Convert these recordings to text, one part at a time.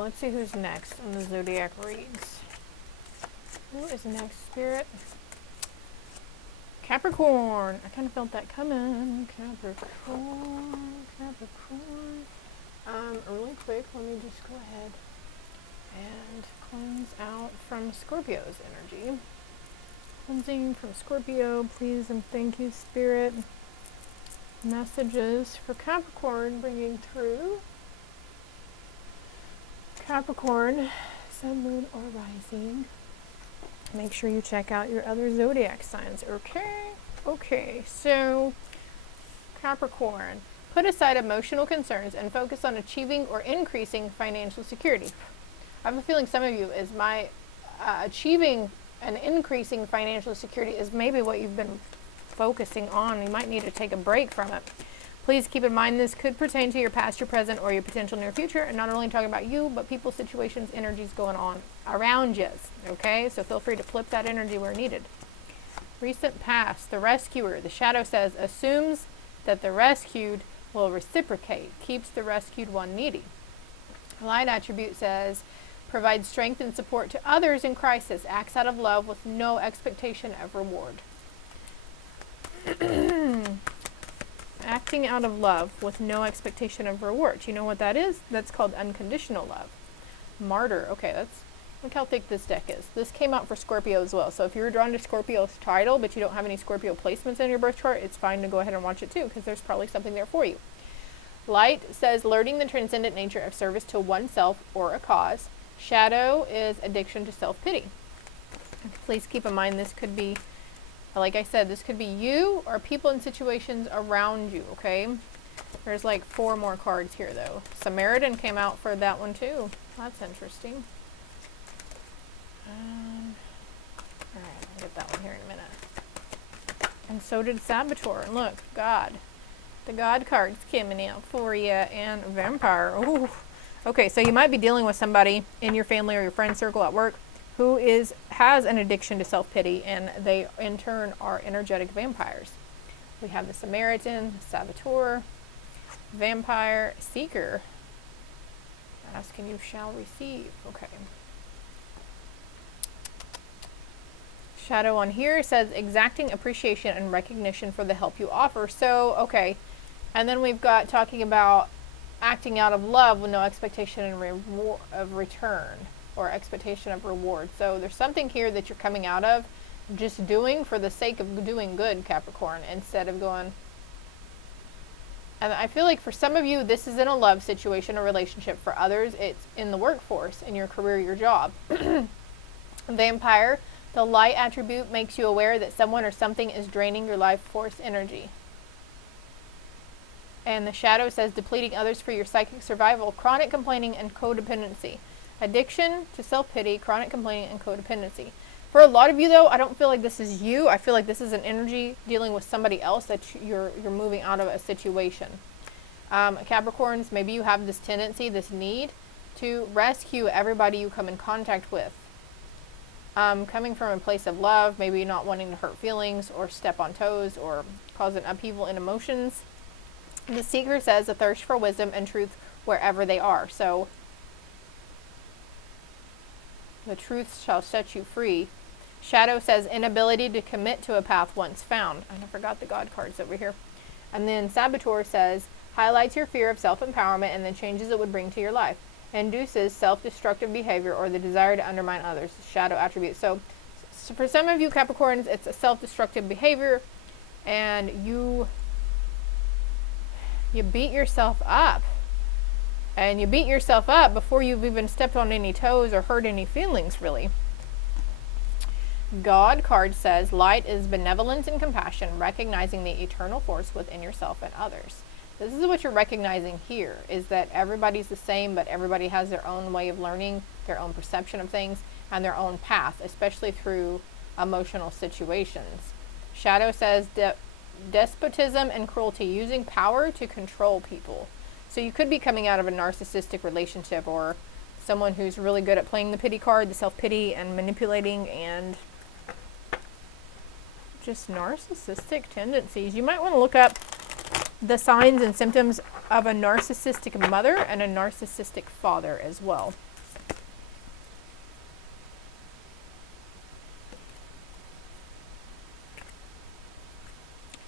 let's see who's next on the zodiac reads. Who is next, Spirit? Capricorn. I kind of felt that coming. Capricorn. Really quick, let me just go ahead and cleanse out from Scorpio's energy. Cleansing from Scorpio, please and thank you, Spirit. Messages for Capricorn bringing through. Capricorn, Sun, Moon, or Rising. Make sure you check out your other zodiac signs, okay? Okay, so Capricorn, put aside emotional concerns and focus on achieving or increasing financial security. I have a feeling some of you is achieving and increasing financial security is maybe what you've been focusing on. You might need to take a break from it. Please keep in mind this could pertain to your past, your present, or your potential near future, and not only talking about you, but people, situations, energies going on around you. Okay, so feel free to flip that energy where needed. Recent past, the rescuer, the shadow says, assumes that the rescued will reciprocate, keeps the rescued one needy. Light attribute says, provides strength and support to others in crisis, acts out of love with no expectation of reward. Acting out of love with no expectation of reward. You know what that is? That's called unconditional love. Martyr. Okay, look how thick this deck is. This came out for Scorpio as well. So if you're drawn to Scorpio's title, but you don't have any Scorpio placements in your birth chart, it's fine to go ahead and watch it too, because there's probably something there for you. Light says learning the transcendent nature of service to oneself or a cause. Shadow is addiction to self-pity. Please keep in mind this could be, like I said, this could be you or people in situations around you, okay? There's like 4 more cards here, though. Samaritan came out for that one, too. That's interesting. Alright, I'll get that one here in a minute. And so did Saboteur. And look, God. The God card's coming out for you. And Vampire. Ooh. Okay, so you might be dealing with somebody in your family or your friend circle at work who has an addiction to self-pity, and they in turn are energetic vampires. We have the Samaritan, Saboteur, Vampire, Seeker. Ask and you shall receive. Okay. Shadow on here says exacting appreciation and recognition for the help you offer. So, okay. And then we've got talking about acting out of love with no expectation of return or expectation of reward. So there's something here that you're coming out of just doing for the sake of doing good, Capricorn, instead of going. And I feel like for some of you, this is in a love situation, a relationship. For others, it's in the workforce, in your career, your job. Vampire, the light attribute makes you aware that someone or something is draining your life force energy. And the shadow says depleting others for your psychic survival, chronic complaining, and codependency. Addiction to self-pity, chronic complaining, and codependency. For a lot of you, though, I don't feel like this is you. I feel like this is an energy dealing with somebody else that you're moving out of a situation. Capricorns, maybe you have this tendency, this need to rescue everybody you come in contact with. Coming from a place of love, maybe not wanting to hurt feelings or step on toes or cause an upheaval in emotions. The Seeker says a thirst for wisdom and truth wherever they are. So the truth shall set you free. Shadow says inability to commit to a path once found. I forgot the God cards over here. And then Saboteur says highlights your fear of self-empowerment and the changes it would bring to your life. Induces self-destructive behavior or the desire to undermine others. Shadow attribute. So for some of you Capricorns, it's a self-destructive behavior, and you beat yourself up. And you beat yourself up before you've even stepped on any toes or hurt any feelings, really. God card says light is benevolence and compassion, recognizing the eternal force within yourself and others. This is what you're recognizing here, is that everybody's the same, but everybody has their own way of learning, their own perception of things, and their own path, especially through emotional situations. Shadow says despotism and cruelty, using power to control people. So you could be coming out of a narcissistic relationship, or someone who's really good at playing the pity card, the self-pity, and manipulating, and just narcissistic tendencies. You might want to look up the signs and symptoms of a narcissistic mother and a narcissistic father as well.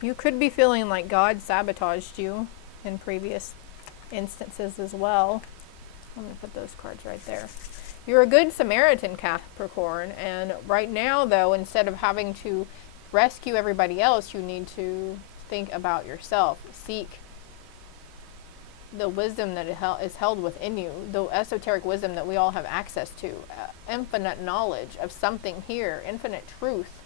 You could be feeling like God sabotaged you in previous instances as well. I'm going to put those cards right there. You're a good Samaritan, Capricorn, and right now, though, instead of having to rescue everybody else, you need to think about yourself. Seek the wisdom that is held within you, the esoteric wisdom that we all have access to, infinite knowledge of something here, infinite truth.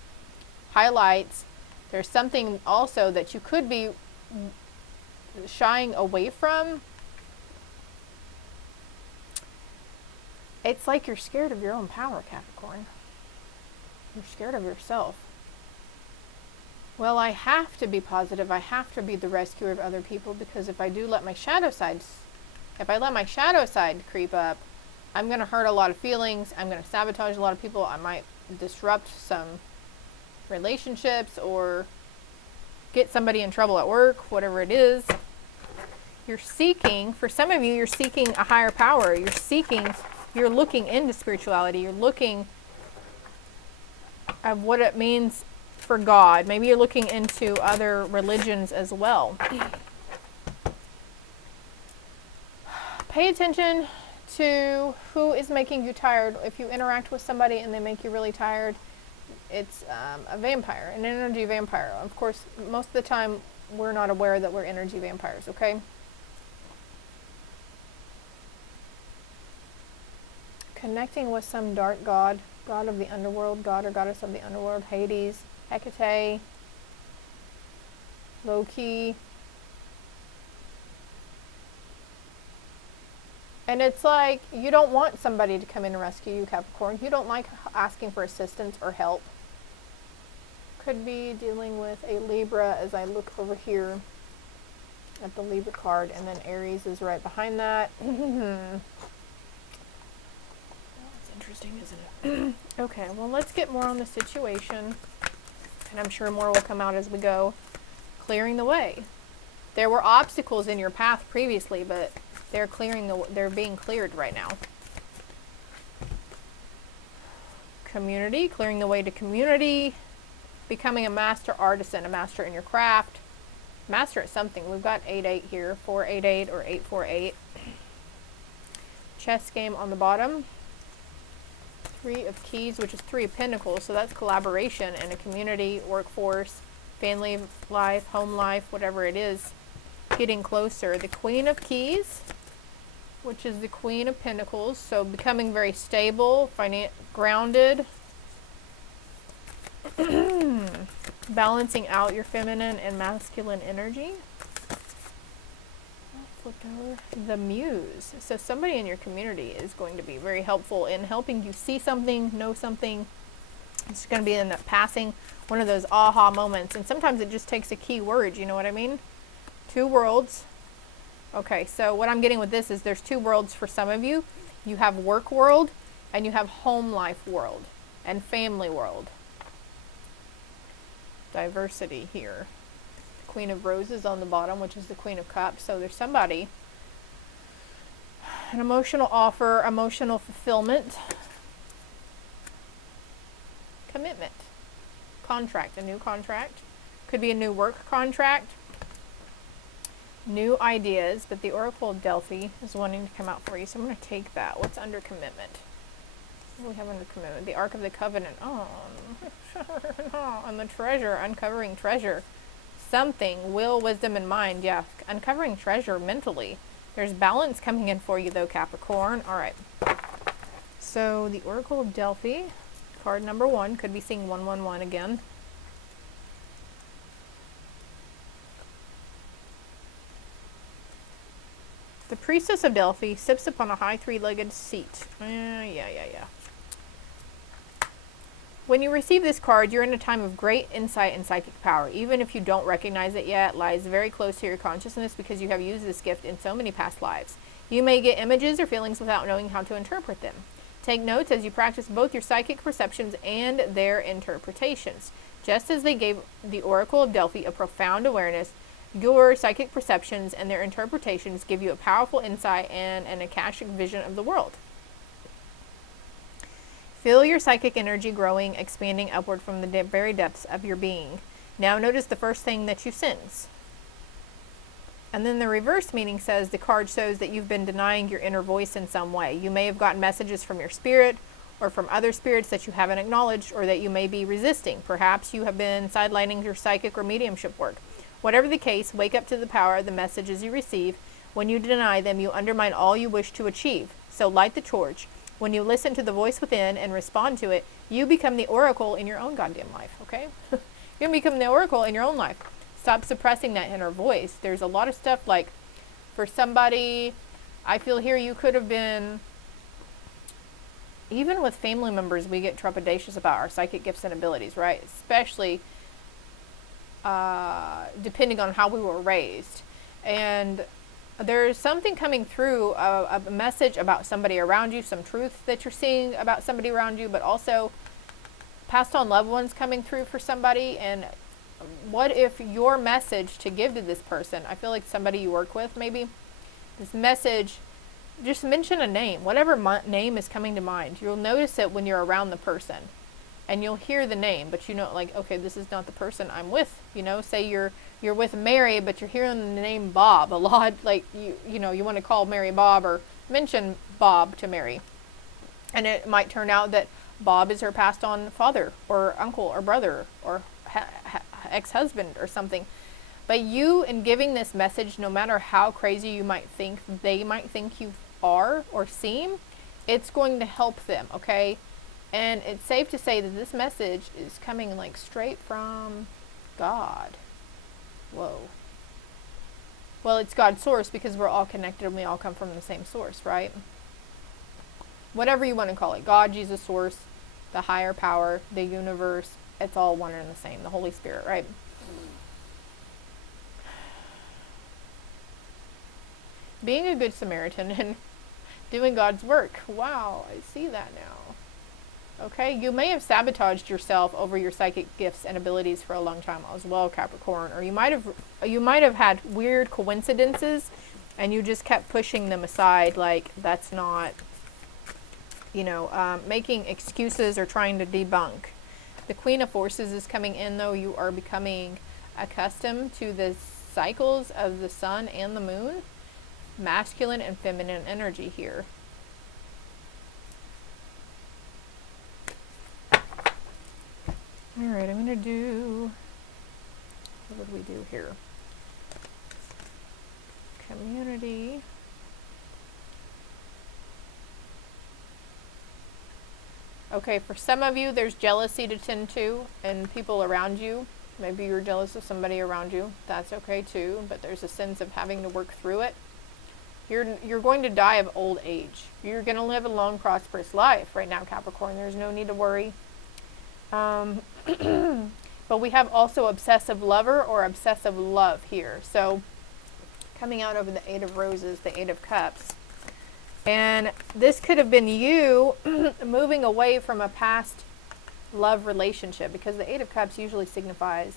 Highlights, there's something also that you could be shying away from. It's like you're scared of your own power, Capricorn. You're scared of yourself. Well, I have to be positive. I have to be the rescuer of other people, because if I let my shadow side creep up, I'm going to hurt a lot of feelings. I'm going to sabotage a lot of people. I might disrupt some relationships or get somebody in trouble at work, whatever it is. You're seeking, for some of you, you're seeking a higher power. You're looking into spirituality. You're looking at what it means for God. Maybe you're looking into other religions as well. Pay attention to who is making you tired. If you interact with somebody and they make you really tired, it's a vampire, an energy vampire. Of course, most of the time we're not aware that we're energy vampires, okay? Connecting with some dark god, god of the underworld, god or goddess of the underworld, Hades, Hecate, Loki. And it's like, you don't want somebody to come in and rescue you, Capricorn. You don't like asking for assistance or help. Could be dealing with a Libra as I look over here at the Libra card, and then Aries is right behind that. That's interesting, isn't it? Okay, well, let's get more on the situation, and I'm sure more will come out as we go. Clearing the way. There were obstacles in your path previously, but they're being cleared right now. Community, clearing the way to community. Becoming a master artisan, a master in your craft, master at something. We've got 8-8 here, 4-8-8 or 8-4-8. Chess game on the bottom. 3 of keys, which is 3 of pentacles, so that's collaboration in a community, workforce, family life, home life, whatever it is, getting closer. The Queen of Keys, which is the Queen of Pentacles, so becoming very stable, grounded, balancing out your feminine and masculine energy. Flip over. The Muse. So somebody in your community is going to be very helpful in helping you see something, know something. It's going to be in the passing, one of those aha moments. And sometimes it just takes a key word, you know what I mean? 2 worlds. Okay, so what I'm getting with this is there's 2 worlds for some of you. You have work world and you have home life world and family world. Diversity here. The Queen of Roses on the bottom, which is the Queen of Cups. So there's somebody, an emotional offer, emotional fulfillment, commitment, contract, a new contract. Could be a new work contract, new ideas, but the Oracle of Delphi is wanting to come out for you. So I'm going to take that. What's under commitment? What do we have under commitment? The Ark of the Covenant. Oh, and the treasure, uncovering treasure. Something, will, wisdom, and mind. Yeah, uncovering treasure mentally. There's balance coming in for you, though, Capricorn. All right. So the Oracle of Delphi, card number 1, could be seeing 111 again. The Priestess of Delphi sips upon a high 3-legged seat. Yeah. When you receive this card, you're in a time of great insight and psychic power. Even if you don't recognize it yet, it lies very close to your consciousness because you have used this gift in so many past lives. You may get images or feelings without knowing how to interpret them. Take notes as you practice both your psychic perceptions and their interpretations. Just as they gave the Oracle of Delphi a profound awareness, your psychic perceptions and their interpretations give you a powerful insight and an akashic vision of the world. Feel your psychic energy growing, expanding upward from the very depths of your being. Now notice the first thing that you sense. And then the reverse meaning says the card shows that you've been denying your inner voice in some way. You may have gotten messages from your spirit or from other spirits that you haven't acknowledged or that you may be resisting. Perhaps you have been sidelining your psychic or mediumship work. Whatever the case, wake up to the power of the messages you receive. When you deny them, you undermine all you wish to achieve. So light the torch. When you listen to the voice within and respond to it, you become the oracle in your own goddamn life, okay? You become the oracle in your own life. Stop suppressing that inner voice. There's a lot of stuff like, for somebody, I feel here you could have been, even with family members, we get trepidatious about our psychic gifts and abilities, right? Especially depending on how we were raised. And there's something coming through, a message about somebody around you, some truth that you're seeing about somebody around you, but also passed on loved ones coming through for somebody. And what if your message to give to this person, I feel like somebody you work with maybe, this message, just mention a name, whatever name is coming to mind. You'll notice it when you're around the person and you'll hear the name, but you know, like, okay, this is not the person I'm with, you know. Say you're with Mary, but you're hearing the name Bob a lot, like you know, you want to call Mary Bob or mention Bob to Mary. And it might turn out that Bob is her passed on father or uncle or brother or ex-husband or something. But you, in giving this message, no matter how crazy you might think they might think you are or seem, it's going to help them, okay? And it's safe to say that this message is coming like straight from God. Whoa. Well, it's God's source because we're all connected and we all come from the same source, right? Whatever you want to call it, God, Jesus, source, the higher power, the universe, it's all one and the same, the Holy Spirit, right? Being a good Samaritan and doing God's work. Wow, I see that now. Okay, you may have sabotaged yourself over your psychic gifts and abilities for a long time as well, Capricorn. Or you might have had weird coincidences and you just kept pushing them aside, like that's not, you know, making excuses or trying to debunk. The Queen of Forces is coming in, though. You are becoming accustomed to the cycles of the sun and the moon. Masculine and feminine energy here. Alright, I'm going to do... What would we do here? Community... Okay, for some of you, there's jealousy to tend to, and people around you. Maybe you're jealous of somebody around you. That's okay too, but there's a sense of having to work through it. You're going to die of old age. You're going to live a long, prosperous life right now, Capricorn. There's no need to worry. But we have also obsessive lover or obsessive love here. So coming out over the Eight of Roses, the Eight of Cups. And this could have been you moving away from a past love relationship, because the Eight of Cups usually signifies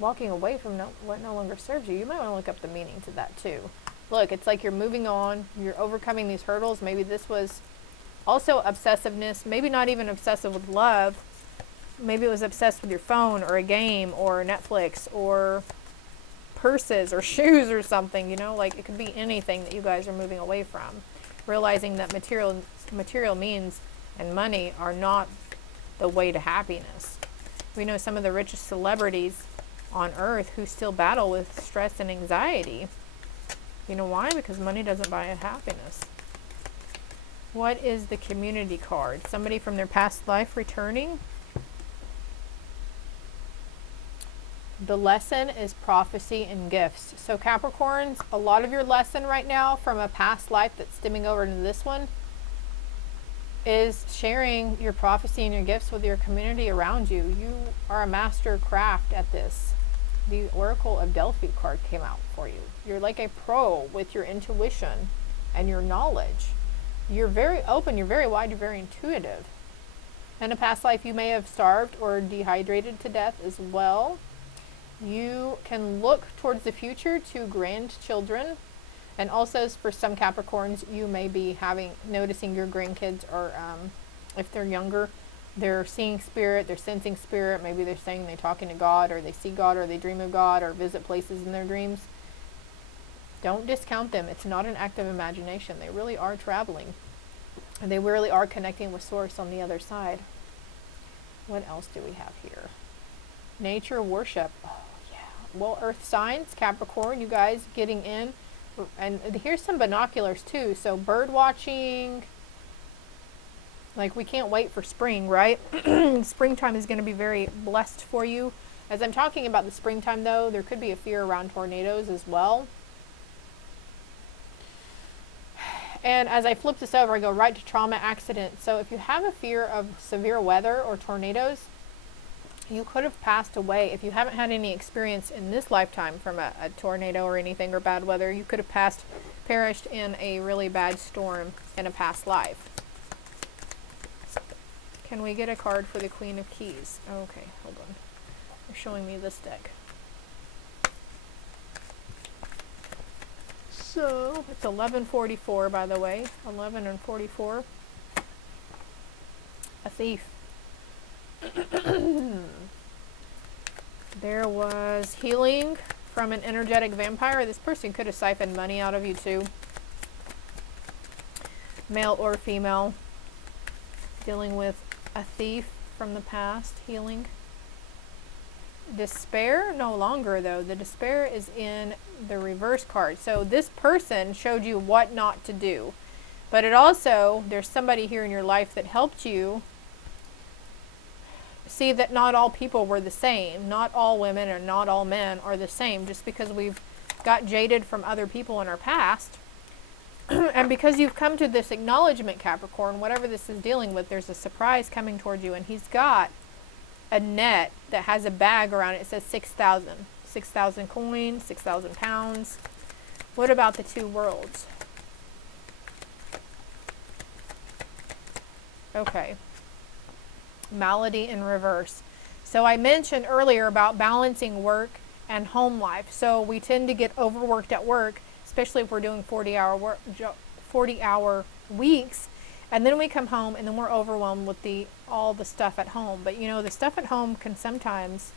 walking away from what no longer serves you. You might want to look up the meaning to that too. Look, it's like you're moving on, you're overcoming these hurdles. Maybe this was also obsessiveness, maybe not even obsessive with love. Maybe it was obsessed with your phone or a game or Netflix or purses or shoes or something, you know, like it could be anything that you guys are moving away from. Realizing that material means and money are not the way to happiness. We know some of the richest celebrities on earth who still battle with stress and anxiety. You know why? Because money doesn't buy happiness. What is the community card? Somebody from their past life returning? The lesson is prophecy and gifts. So Capricorns, a lot of your lesson right now from a past life that's stemming over into this one is sharing your prophecy and your gifts with your community around you. You are a master craft at this. The Oracle of Delphi card came out for you. You're like a pro with your intuition and your knowledge. You're very open, you're very wide, you're very intuitive. In a past life, you may have starved or dehydrated to death as well. You can look towards the future to grandchildren. And also for some Capricorns, you may be noticing your grandkids, or if they're younger, they're seeing spirit, they're sensing spirit, maybe they're saying they're talking to God, or they see God, or they dream of God, or visit places in their dreams. Don't discount them. It's not an act of imagination. They really are traveling. And they really are connecting with Source on the other side. What else do we have here? Nature worship. Oh, yeah. Well, earth signs, Capricorn, you guys getting in. And here's some binoculars too. So bird watching. Like, we can't wait for spring, right? Springtime is going to be very blessed for you. As I'm talking about the springtime, though, there could be a fear around tornadoes as well. And as I flip this over, I go right to trauma accident. So if you have a fear of severe weather or tornadoes, you could have passed away. If you haven't had any experience in this lifetime from a tornado or anything or bad weather, you could have perished in a really bad storm in a past life. Can we get a card for the Queen of Keys? Okay, hold on. They're showing me this deck. So, it's 11:44, by the way. 11 and 44. A thief. There was healing from an energetic vampire. This person could have siphoned money out of you too. Male or female. Dealing with a thief from the past. Healing. Despair, no longer though. The despair is in the reverse card. So this person showed you what not to do. But it also, there's somebody here in your life that helped you see that not all people were the same. Not all women or not all men are the same. Just because we've got jaded from other people in our past. And because you've come to this acknowledgement, Capricorn, whatever this is dealing with, there's a surprise coming towards you. And he's got a net that has a bag around it. It says 6,000. 6,000 coins, 6,000 pounds. What about the two worlds? Okay. Malady in reverse. So I mentioned earlier about balancing work and home life. So we tend to get overworked at work, especially if we're doing 40-hour weeks. And then we come home and then we're overwhelmed with all the stuff at home. But you know, the stuff at home can sometimes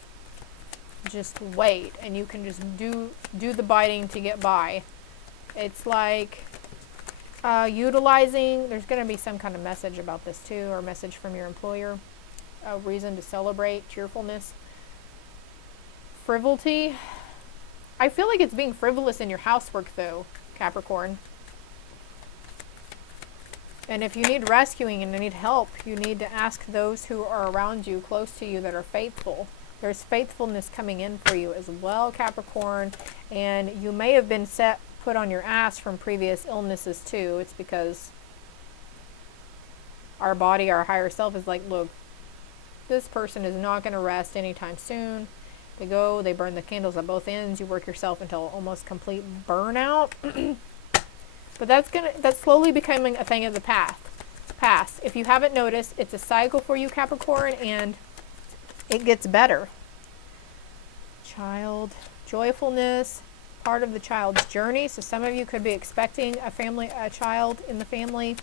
just wait, and you can just do the biting to get by. It's like utilizing, there's going to be some kind of message about this too, or message from your employer. A reason to celebrate, cheerfulness. Frivolity. I feel like it's being frivolous in your housework though, Capricorn. And if you need rescuing and need help, you need to ask those who are around you, close to you, that are faithful. There's faithfulness coming in for you as well, Capricorn. And you may have been put on your ass from previous illnesses too. It's because our body, our higher self is like, look, this person is not going to rest anytime soon. They burn the candles at both ends. You work yourself until almost complete burnout. But that's slowly becoming a thing of the past. If you haven't noticed, it's a cycle for you, Capricorn, and it gets better. Child, joyfulness, part of the child's journey. So some of you could be expecting a child in the family.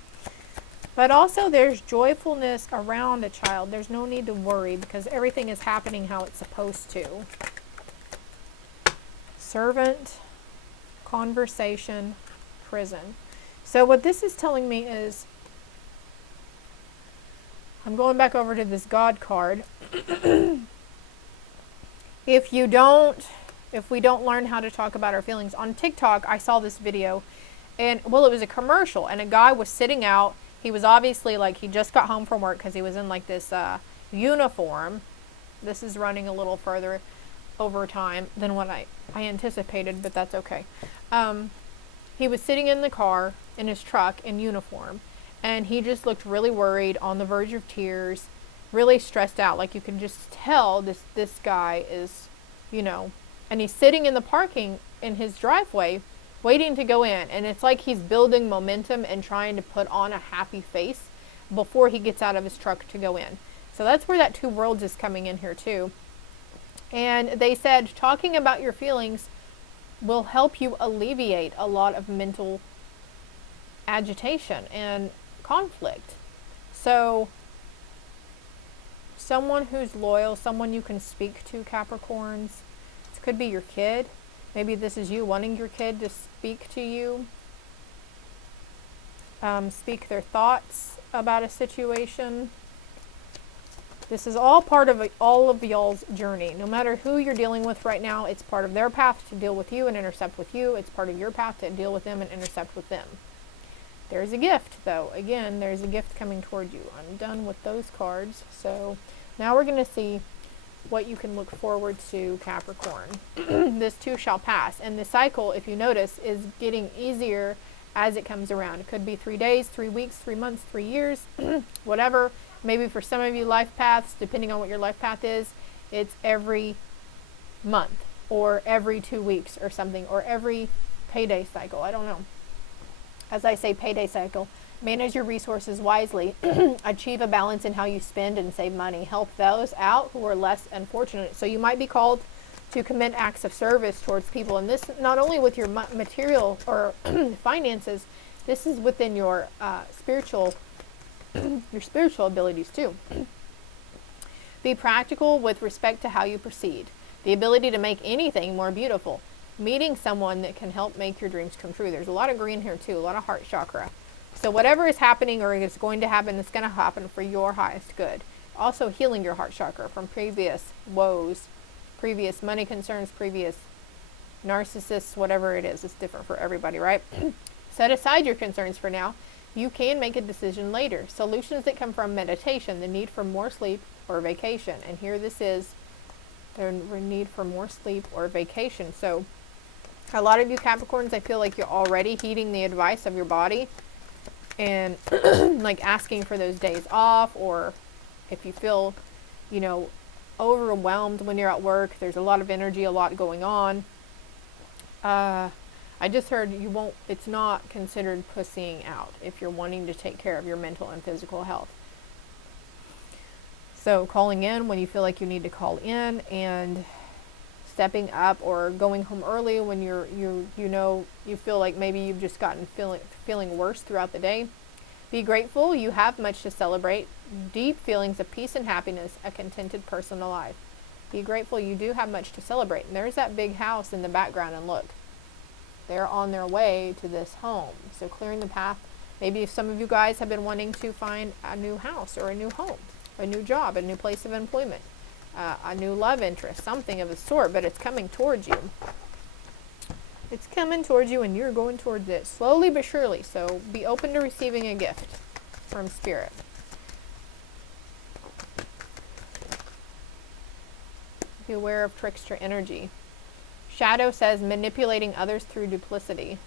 But also there's joyfulness around a child. There's no need to worry because everything is happening how it's supposed to. Servant, conversation, prison. So what this is telling me is, I'm going back over to this God card. If we don't learn how to talk about our feelings, on TikTok I saw this video, and well, it was a commercial, and a guy was sitting out. He was obviously like, he just got home from work because he was in like this uniform. This is running a little further over time than what I anticipated, but that's okay. He was sitting in the car, in his truck, in uniform, and he just looked really worried, on the verge of tears, really stressed out. Like you can just tell this guy is, and he's sitting in the parking in his driveway, waiting to go in. And it's like he's building momentum and trying to put on a happy face before he gets out of his truck to go in. So that's where that two worlds is coming in here too. And they said talking about your feelings will help you alleviate a lot of mental agitation and conflict. So someone who's loyal, someone you can speak to, Capricorns. This could be your kid. Maybe this is you wanting your kid to speak to you. Speak their thoughts about a situation. This is all part of all of y'all's journey. No matter who you're dealing with right now, it's part of their path to deal with you and intercept with you. It's part of your path to deal with them and intercept with them. There's a gift, though. Again, there's a gift coming toward you. I'm done with those cards. So now we're going to see what you can look forward to, Capricorn. This too shall pass. And the cycle, if you notice, is getting easier as it comes around. It could be 3 days, 3 weeks, 3 months, 3 years, whatever. Maybe for some of you life paths, depending on what your life path is, it's every month or every 2 weeks or something, or every payday cycle. I don't know. As I say, payday cycle. Manage your resources wisely. Achieve a balance in how you spend and save money. Help those out who are less unfortunate. So you might be called to commit acts of service towards people. And this not only with your material or finances, this is within your spiritual abilities too. Be practical with respect to how you proceed. The ability to make anything more beautiful. Meeting someone that can help make your dreams come true. There's a lot of green here too, a lot of heart chakra. So whatever is happening or is going to happen, it's going to happen for your highest good. Also healing your heart chakra from previous woes, previous money concerns, previous narcissists, whatever it is. It's different for everybody, right? Set aside your concerns for now. You can make a decision later. Solutions that come from meditation, the need for more sleep or vacation. And here this is, the need for more sleep or vacation. So a lot of you Capricorns, I feel like you're already heeding the advice of your body and like asking for those days off, or if you feel, you know, overwhelmed when you're at work, there's a lot of energy, a lot going on. I just heard it's not considered pussying out if you're wanting to take care of your mental and physical health. So calling in when you feel like you need to call in, and stepping up or going home early when you feel like maybe you've just gotten feeling worse throughout the day. Be grateful. You have much to celebrate. Deep feelings of peace and happiness, a contented personal life. Be grateful. You do have much to celebrate. And there's that big house in the background, and look, they're on their way to this home. So clearing the path. Maybe if some of you guys have been wanting to find a new house or a new home, a new job, a new place of employment, a new love interest, something of the sort, but it's coming towards you. It's coming towards you, and you're going towards it slowly but surely. So be open to receiving a gift from Spirit. Be aware of trickster energy. Shadow says manipulating others through duplicity.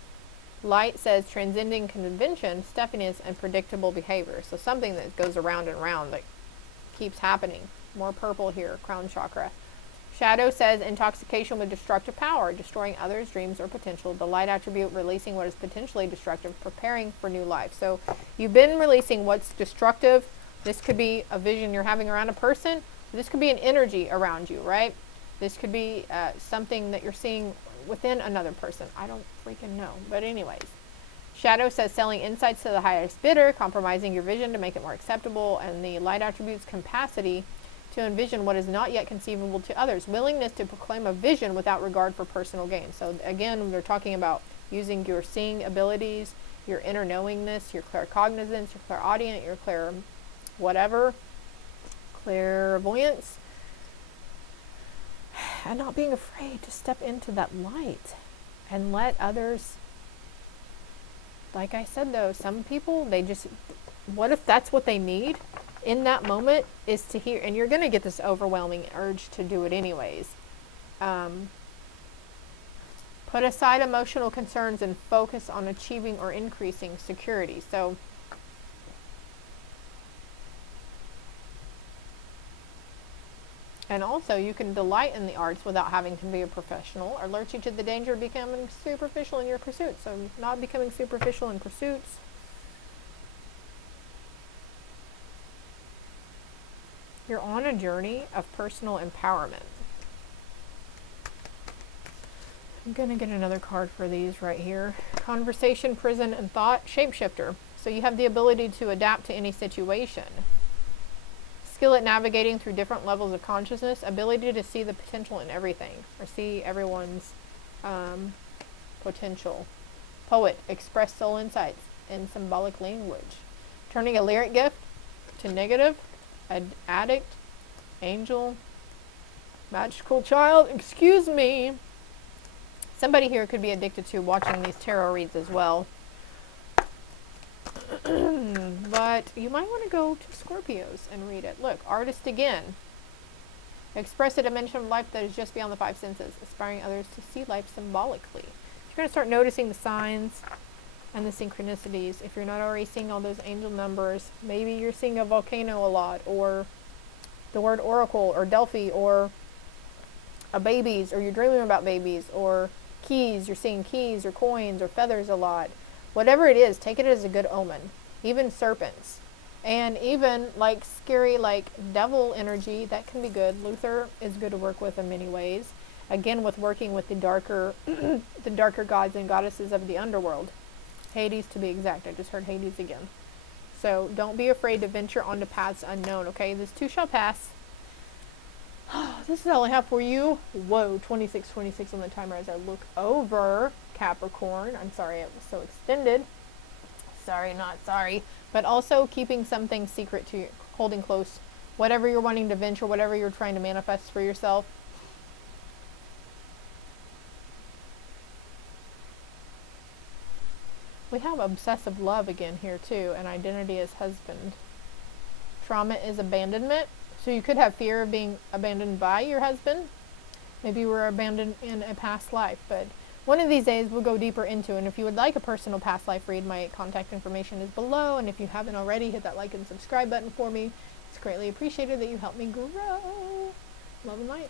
Light says transcending convention, stuffiness, and predictable behavior. So something that goes around and around, that keeps happening. More purple here, crown chakra. Shadow says intoxication with destructive power, destroying others' dreams or potential. The light attribute, releasing what is potentially destructive, preparing for new life. So you've been releasing what's destructive. This could be a vision you're having around a person. This could be an energy around you, right? This could be something that you're seeing within another person. I don't freaking know. But anyways. Shadow says selling insights to the highest bidder, compromising your vision to make it more acceptable. And the light attributes capacity to envision what is not yet conceivable to others. Willingness to proclaim a vision without regard for personal gain. So again, we're talking about using your seeing abilities, your inner knowingness, your claircognizance, your clairaudient, your clairvoyance. And not being afraid to step into that light and let others, like I said though, some people, what if that's what they need in that moment, is to hear, and you're going to get this overwhelming urge to do it anyways. Put aside emotional concerns and focus on achieving or increasing security. So and also you can delight in the arts without having to be a professional. Alert you to the danger of becoming superficial in your pursuits. So not becoming superficial in pursuits. You're on a journey of personal empowerment. I'm going to get another card for these right here. Conversation, prison, and thought. Shapeshifter. So you have the ability to adapt to any situation. skill at navigating through different levels of consciousness, ability to see the potential in everything, or see everyone's potential. Poet, express soul insights in symbolic language. Turning a lyric gift to negative, addict, angel, magical child, excuse me. Somebody here could be addicted to watching these tarot reads as well. But you might want to go to Scorpios and read it. Look, artist again. Express a dimension of life that is just beyond the five senses, inspiring others to see life symbolically. You're going to start noticing the signs and the synchronicities. If you're not already seeing all those angel numbers, maybe you're seeing a volcano a lot, or the word oracle, or Delphi, or a babies, or you're dreaming about babies, or keys, you're seeing keys, or coins, or feathers a lot. Whatever it is, take it as a good omen. Even serpents. And even like scary, like devil energy, that can be good. Luther is good to work with in many ways. Again, with working with the darker, the darker gods and goddesses of the underworld. Hades, to be exact. I just heard Hades again. So don't be afraid to venture onto paths unknown, okay? This too shall pass. This is all I have for you. Whoa, 26:26 on the timer as I look over Capricorn. I'm sorry it was so extended. Sorry, not sorry. But also keeping something secret to you, holding close. Whatever you're wanting to venture, whatever you're trying to manifest for yourself. We have obsessive love again here too, and identity as husband. Trauma is abandonment. So you could have fear of being abandoned by your husband. Maybe you were abandoned in a past life, but one of these days we'll go deeper into it. And if you would like a personal past life read, my contact information is below. And if you haven't already, hit that like and subscribe button for me. It's greatly appreciated that you help me grow. Love and light.